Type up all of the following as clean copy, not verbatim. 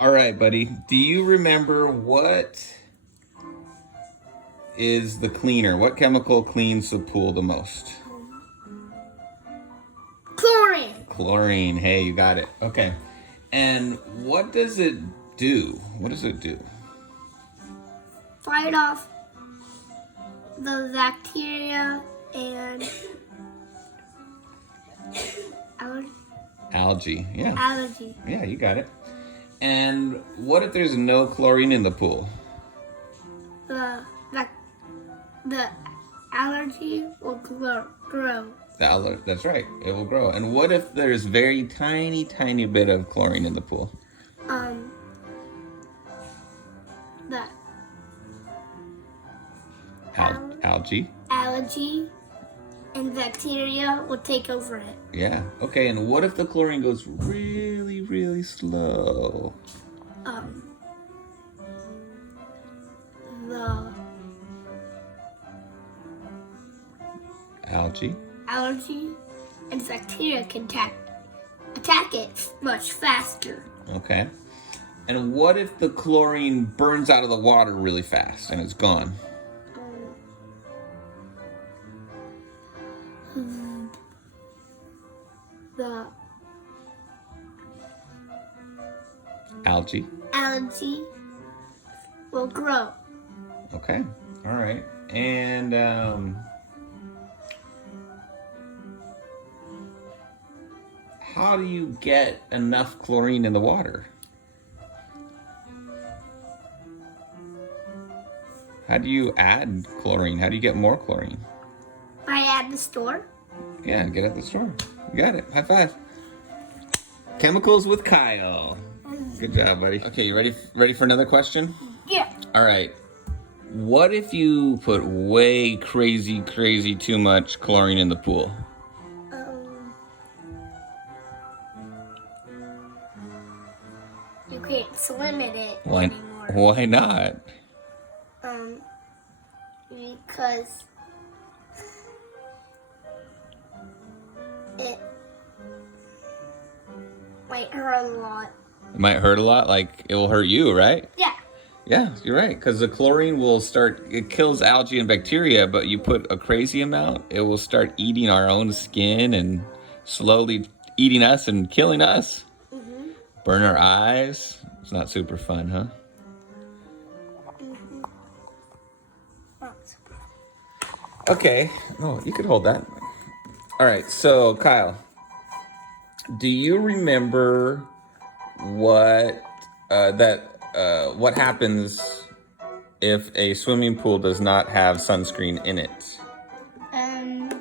All right, buddy. Do you remember what is the cleaner? What chemical cleans the pool the most? Chlorine. Chlorine. Hey, you got it. Okay. And what does it do? What does it do? Fight off the bacteria and Algae. Yeah. allergy. Yeah, you got it. And what if there's no chlorine in the pool? The allergy will grow. That's right. It will grow. And what if there's very tiny bit of chlorine in the pool? The Algae. allergy and bacteria will take over it. Yeah. Okay. And what if the chlorine goes really slow? The Algae. allergy and bacteria can attack it much faster. Okay. And what if the chlorine burns out of the water really fast and it's gone? The Algae. allergy will grow. Okay. All right. And how do you get enough chlorine in the water? How do you add chlorine? How do you get more chlorine? I at the store. Yeah, get at the store. You got it. High five. Chemicals with Kyle. Good job, buddy. Okay, you ready for another question? Yeah. All right. What if you put way crazy too much chlorine in the pool? You can't swim in it Why? anymore. Why not? Because it might hurt a lot. It might hurt a lot. Like it will hurt you, right? Yeah. Yeah, you're right. Because the chlorine will it kills algae and bacteria, but you put a crazy amount, it will start eating our own skin and slowly eating us and killing us. Mm-hmm. Burn our eyes. It's not super fun, huh? Mm-hmm. Okay. Oh, you could hold that. All right. So, Kyle, do you remember what what happens if a swimming pool does not have sunscreen in it? Um. Do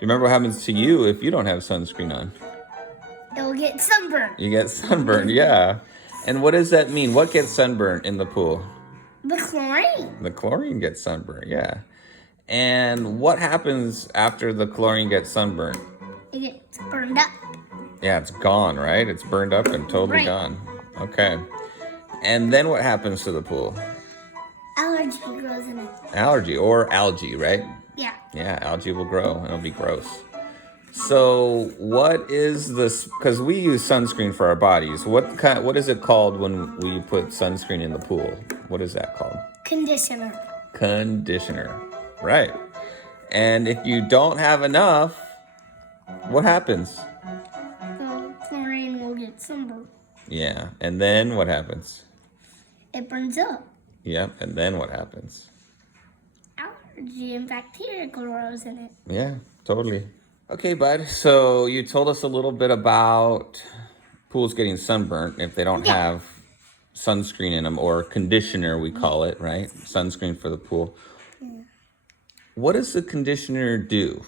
you remember what happens to you if you don't have sunscreen on? It'll get sunburned. You get sunburned, yeah. And what does that mean? What gets sunburned in the pool? The chlorine. The chlorine gets sunburned, yeah. And what happens after the chlorine gets sunburned? It gets burned up. Yeah, it's gone, right? It's burned up and totally Right. gone. Okay. And then what happens to the pool? Allergy grows in it. Allergy or algae, right? Yeah. Yeah, algae will grow and it'll be gross. So what is this? Because we use sunscreen for our bodies. What is it called when we put sunscreen in the pool? What is that called? Conditioner. Conditioner. Right. And if you don't have enough, what happens? The chlorine will get sunburned. Yeah. And then what happens? It burns up. Yep. And then what happens? Allergy and bacteria grows in it. Yeah, totally. Okay, bud. So you told us a little bit about pools getting sunburnt if they don't have sunscreen in them, or conditioner, we call it, right? Sunscreen for the pool. Yeah. What does the conditioner do?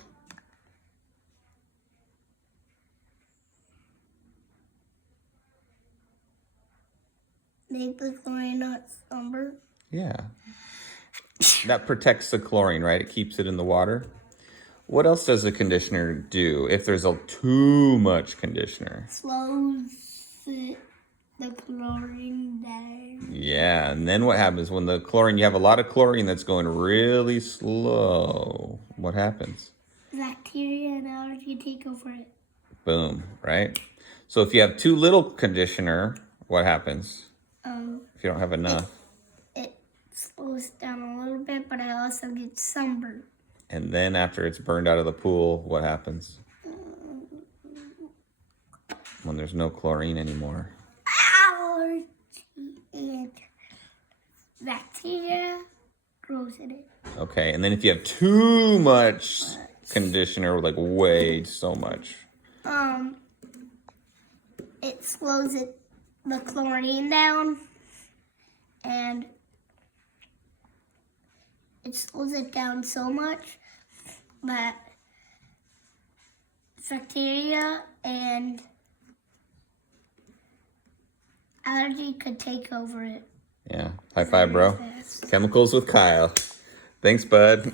Make the chlorine not sunburn. Yeah. That protects the chlorine, right? It keeps it in the water. What else does the conditioner do if there's too much conditioner? Slows the chlorine down. Yeah, and then what happens when you have a lot of chlorine that's going really slow? What happens? Bacteria and allergy take over it. Boom, right? So if you have too little conditioner, what happens? If you don't have enough. It slows down a little bit, but I also get sunburned. And then after it's burned out of the pool, what happens? When there's no chlorine anymore. Allergy and bacteria grows in it. Okay, and then if you have too much conditioner, like way so much. It slows the chlorine down, and it slows it down so much that bacteria and allergy could take over it. Yeah, high five, bro. Fast. Chemicals with Kyle. Thanks, bud.